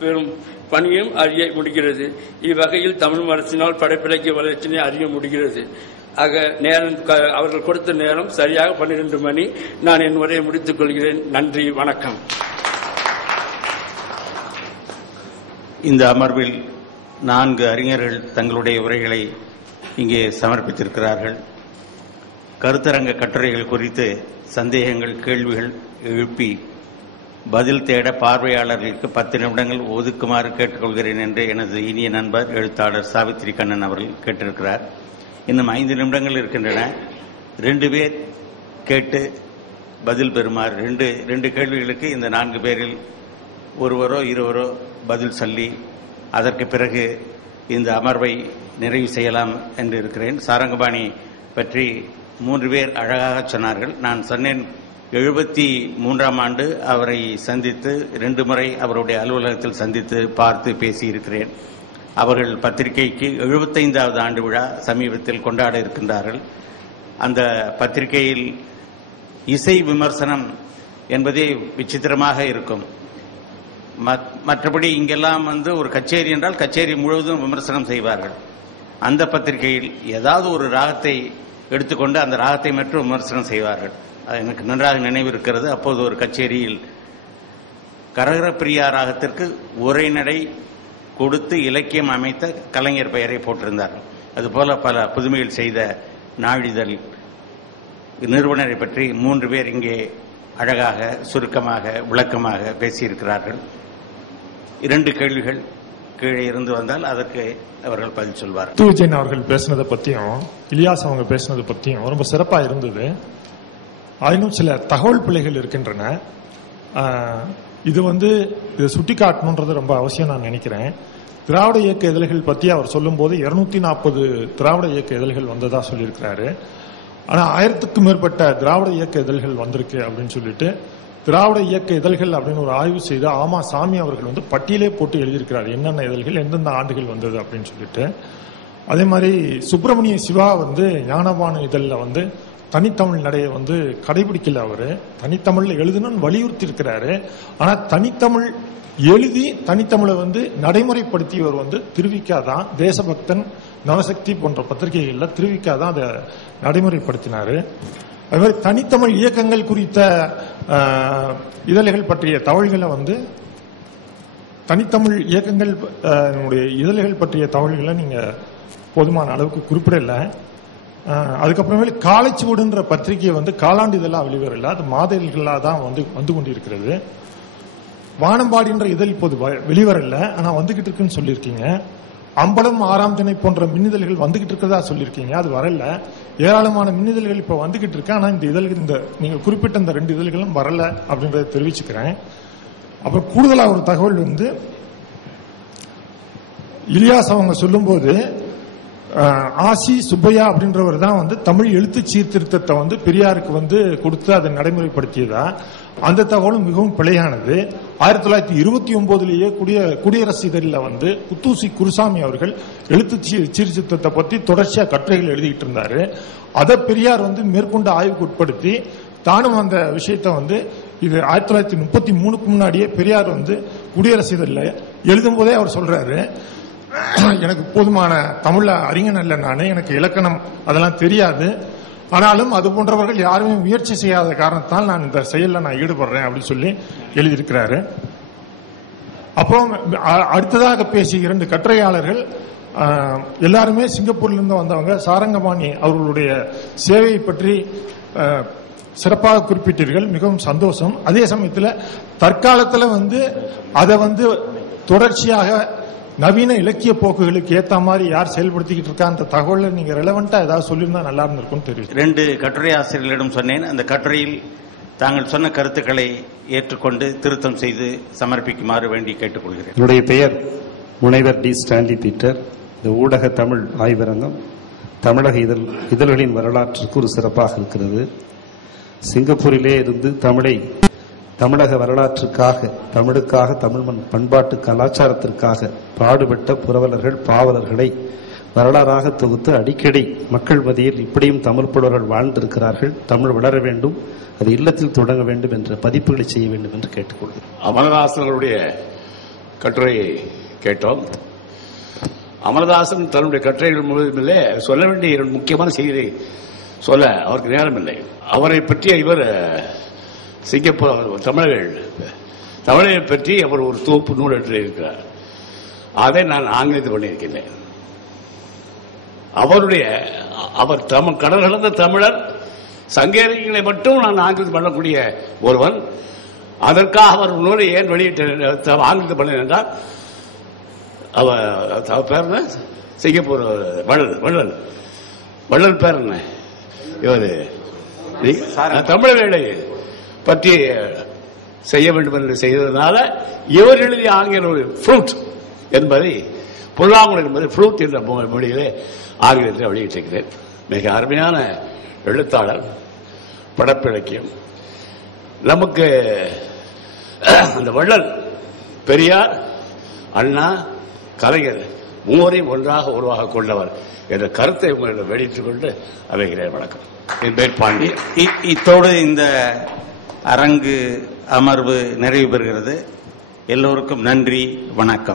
பெரும் பணியும் அறிய முடிகிறது. இவ்வகையில் தமிழ் அரசினால் படைப்பிலக்கிய வளர்ச்சியினை அறிய முடிகிறது. ஆக நேரம் க- அவர்கள் கொடுத்த நேரம் சரியாக பன்னிரண்டு மணி. நான் என் உரையை முடித்துக் கொள்கிறேன். நன்றி வணக்கம். இந்த அமர்வில் நான்கு அறிஞர்கள் தங்களுடைய உரைகளை இங்கே சமர்ப்பித்திருக்கிறார்கள். கருத்தரங்க கட்டுரைகள் குறித்து சந்தேகங்கள் கேள்விகள் எழுப்பி பதில் தேட பார்வையாளர்களுக்கு பத்து நிமிடங்கள் ஒதுக்குமாறு கேட்டுக்கொள்கிறேன் என்று எனது இனிய நண்பர் எழுத்தாளர் சாவித்ரி கண்ணன் அவர்கள் கேட்டிருக்கிறார். இன்னும் ஐந்து நிமிடங்கள் இருக்கின்றன. ரெண்டு பேர் கேட்டு பதில் பெறுமாறு ரெண்டு ரெண்டு கேள்விகளுக்கு இந்த நான்கு பேரில் ஒருவரோ இருவரோ பதில் சொல்லி அதற்கு பிறகு இந்த அமர்வை நிறைவு செய்யலாம் என்று இருக்கிறேன். சாரங்கபாணி பற்றி மூன்று பேர் அழகாக சொன்னார்கள். நான் சொன்னேன் எழுபத்தி மூன்றாம் ஆண்டு அவரை சந்தித்து ரெண்டு முறை அவருடைய அலுவலகத்தில் சந்தித்து பார்த்து பேசியிருக்கிறேன். அவர்கள் பத்திரிகைக்கு எழுபத்தைந்தாவது ஆண்டு விழா சமீபத்தில் கொண்டாட இருக்கின்றார்கள். அந்த பத்திரிகையில் இசை விமர்சனம் என்பதே விசித்திரமாக இருக்கும். மத்- மற்றபடி இங்கெல்லாம் வந்து ஒரு கச்சேரி என்றால் கச்சேரி முழுவதும் விமர்சனம் செய்வார்கள். அந்த பத்திரிகையில் ஏதாவது ஒரு ராகத்தை எடுத்துக்கொண்டு அந்த ராகத்தை மட்டும் விமர்சனம் செய்வார்கள். எனக்கு நன்றாக நினைவு இருக்கிறது. அப்போது ஒரு கச்சேரியில் கரகர பிரியா ராகத்திற்கு உரைநடை கொடுத்து இலக்கியம் அமைத்த கலைஞர் பெயரை போட்டிருந்தார். அதுபோல பல புதுமைகள் செய்த நாளிதழ் நிறுவனரை பற்றி மூன்று பேர் இங்கே அழகாக சுருக்கமாக விளக்கமாக பேசியிருக்கிறார்கள். இரண்டு கேள்விகள் கீழே இருந்து வந்தால் அதற்கு அவர்கள் பதில் சொல்வார் விஜயன் அவர்கள் பேசினதை பத்தியும் இலியாஸ் அவங்க பேசினதை பத்தியும் ரொம்ப சிறப்பாக இருந்தது. ஆயினும் சில தகவல் பிழைகள் இருக்கின்றன. இது வந்து இதை சுட்டி காட்டணுன்றது ரொம்ப அவசியம் நான் நினைக்கிறேன். திராவிட இயக்க இதழ்கள் பற்றி அவர் சொல்லும்போது இருநூத்தி நாற்பது திராவிட இயக்க இதழ்கள் வந்ததா சொல்லியிருக்கிறாரு. ஆனால் ஆயிரத்துக்கும் மேற்பட்ட திராவிட இயக்க இதழ்கள் வந்திருக்கு அப்படின்னு சொல்லிட்டு திராவிட இயக்க இதழ்கள் அப்படின்னு ஒரு ஆய்வு செய்து ஆமா சாமி அவர்கள் வந்து பட்டியலே போட்டு எழுதியிருக்கிறார். என்னென்ன இதழ்கள் எந்தெந்த ஆண்டுகள் வந்தது அப்படின்னு சொல்லிட்டு. அதே மாதிரி சுப்பிரமணிய சிவா வந்து ஞானபான இதழில் வந்து தனித்தமிழ் நடையை வந்து கடைபிடிக்கல அவரு. தனித்தமிழ்ல எழுதணும்னு வலியுறுத்தி இருக்கிறாரு ஆனா தனித்தமிழ் எழுதி தனித்தமிழை வந்து நடைமுறைப்படுத்தியவர் வந்து திருவிக்காதான் தேசபக்தன் நவசக்தி போன்ற பத்திரிகைகள்ல திருவிக்காதான் அதை நடைமுறைப்படுத்தினாரு. அது மாதிரி தனித்தமிழ் இயக்கங்கள் குறித்த இதழ்கள் பற்றிய தகவல்களை வந்து தனித்தமிழ் இயக்கங்கள் இதழ்கள் பற்றிய தகவல்களை நீங்க போதுமான அளவுக்கு குறிப்பிடல. அதுக்கப்புறமேல காலைச்சுவடுன்ற பத்திரிகை வந்து காலாண்டு இதெல்லாம் வெளிவரல அது மாத தான் வந்து வந்து கொண்டிருக்கிறது. வானம்பாடின்ற இதழ் இப்போது வ- வெளிவரல ஆனா வந்துகிட்டு இருக்குன்னு சொல்லியிருக்கீங்க. அம்பலம் ஆறாம் திணை போன்ற மின்னிதழ்கள் வந்துகிட்டு இருக்கிறதா சொல்லியிருக்கீங்க அது வரல. ஏராளமான மின்னிதழ்கள் இப்போ வந்துகிட்டு இருக்கு ஆனா இந்த இதழ்கள் இந்த நீங்க குறிப்பிட்ட இந்த ரெண்டு இதழ்களும் வரல அப்படின்றத தெரிவிச்சுக்கிறேன். அப்புறம் கூடுதலாக ஒரு தகவல் வந்து இலியாஸ் அவங்க சொல்லும்போது ஆசி சுப்பையா அப்படின்றவர் தான் வந்து தமிழ் எழுத்து சீர்திருத்தத்தை வந்து பெரியாருக்கு வந்து கொடுத்து அதை நடைமுறைப்படுத்தியதா. அந்த தகவலும் மிகவும் பிழையானது. ஆயிரத்தி தொள்ளாயிரத்தி இருபத்தி ஒன்பதுலேயே குடிய குடியரசு இதழில் வந்து குத்தூசி குருசாமி அவர்கள் எழுத்து சீ- சீர்திருத்தத்தை பற்றி தொடர்ச்சியாக கட்டுரைகள் எழுதிட்டு இருந்தார். அதை பெரியார் வந்து மேற்கொண்டு ஆய்வுக்கு உட்படுத்தி தானும் அந்த விஷயத்தை வந்து இது ஆயிரத்தி தொள்ளாயிரத்தி முப்பத்தி மூணுக்கு முன்னாடியே பெரியார் வந்து குடியரசு இதழில் எழுதும் போதே அவர் சொல்கிறாரு எனக்கு போதுமான தமிழ அறிஞன் அல்ல நான் எனக்கு இலக்கணம் அதெல்லாம் தெரியாது. ஆனாலும் அது போன்றவர்கள் யாருமே முயற்சி செய்யாத காரணத்தால் நான் இந்த செயலில் நான் ஈடுபடுறேன் அப்படின்னு சொல்லி எழுதியிருக்கிறாரு. அப்புறம் அ- அடுத்ததாக பேசிய இரண்டு கட்டுரையாளர்கள் எல்லாருமே சிங்கப்பூர்லேருந்து வந்தவங்க. சாரங்கபாணி அவர்களுடைய சேவையை பற்றி சிறப்பாக குறிப்பிட்டீர்கள். மிகவும் சந்தோஷம். அதே சமயத்தில் தற்காலத்தில் வந்து அதை வந்து தொடர்ச்சியாக நவீன இலக்கிய போக்குகளுக்கு ஏத்த மாதிரி யார் செயல்படுத்திக்கிட்டு இருக்கா அந்த தகவலை நீங்க ரெலவெண்டா ஏதாவது சொல்லியிருந்தா நல்லா இருந்திருக்கும் தெரியும் ரெண்டு கட்டுரை ஆசிரியர்களிடம் சொன்னேன். அந்த கட்டுரையில் தாங்கள் சொன்ன கருத்துக்களை ஏற்றுக்கொண்டு திருத்தம் செய்து சமர்ப்பிக்குமாறு வேண்டி கேட்டுக்கொள்கிறேன். என்னுடைய பெயர் முனைவர் டி. Stanley Peter. இந்த ஊடக தமிழ் ஆய்வரங்கம் தமிழக இதழ் இதழ்களின் வரலாற்றுக்கு ஒரு சிறப்பாக இருக்கிறது. சிங்கப்பூரிலே இருந்து தமிழை தமிழக வரலாற்றுக்காக தமிழுக்காக தமிழ் மண் பண்பாட்டு கலாச்சாரத்திற்காக பாடுபட்ட புரவலர்கள் பாவலர்களை வரலாறாக தொகுத்து அடிக்கடி மக்கள் மதியில் இப்படியும் தமிழ் புலவர்கள் வாழ்ந்திருக்கிறார்கள். தமிழ் வளர வேண்டும் அது இல்லத்தில் தொடங்க வேண்டும் என்ற பதிப்புகளை செய்ய வேண்டும் என்று கேட்டுக்கொள்கிறேன். அமலதாசர்களுடைய கட்டுரையை கேட்டோம். அமரதாசன் தன்னுடைய கட்டுரைகள் முழுவதுமில்லை சொல்ல வேண்டிய இரண்டு முக்கியமான செய்தியை சொல்ல அவருக்கு நேரம் இல்லை அவரை பற்றிய இவர் சிங்கப்பூர் தமிழர்கள் தமிழரை. பற்றி அவர் ஒரு தொகுப்பு நூல் எழுதியிருக்கிறார் அதை நான் ஆங்கிலத்தில் பண்ணியிருக்கின்றேன் அவருடைய அவர் தமிழ் கடல் கடந்த தமிழர் சங்கேதிகளை மட்டும் நான் ஆங்கிலத்தில் பண்ணக்கூடிய ஒருவன். அதற்காக அவர் நூலை ஏன் வெளியிட்ட ஆங்கிலத்தில் பண்ணேன் என்றால் அவர் பேர் சிங்கப்பூர் வள்ளல் வள்ளல். வள்ளல் பேர் என்ன? இவர். தமிழர்களை பற்றி செய்ய வேண்டும் என்று செய்ததுனால இவர் எழுதிய ஆங்கில ஃப்ரூட் என்பதை புல்லாங்குழல் என்பது ஃப்ளூட் என்ற மொழியிலே ஆங்கிலத்தில் வெளியிட்டிருக்கிறேன். மிக அருமையான எழுத்தாளர் படப்பிலக்கியம் நமக்கு அந்த வள்ளல் பெரியார் அண்ணா கலைஞர் மூவரையும் ஒன்றாக உருவாக கொண்டவர் என்ற கருத்தை உங்களிடம் வெளியிட்டுக் கொண்டு அமைகிறேன் வணக்கம். என் பேர் பாண்டியன். இ- இத்தோடு இந்த அரங்கு அமர்வு நிறைவு பெறுகிறது. எல்லோருக்கும் நன்றி வணக்கம்.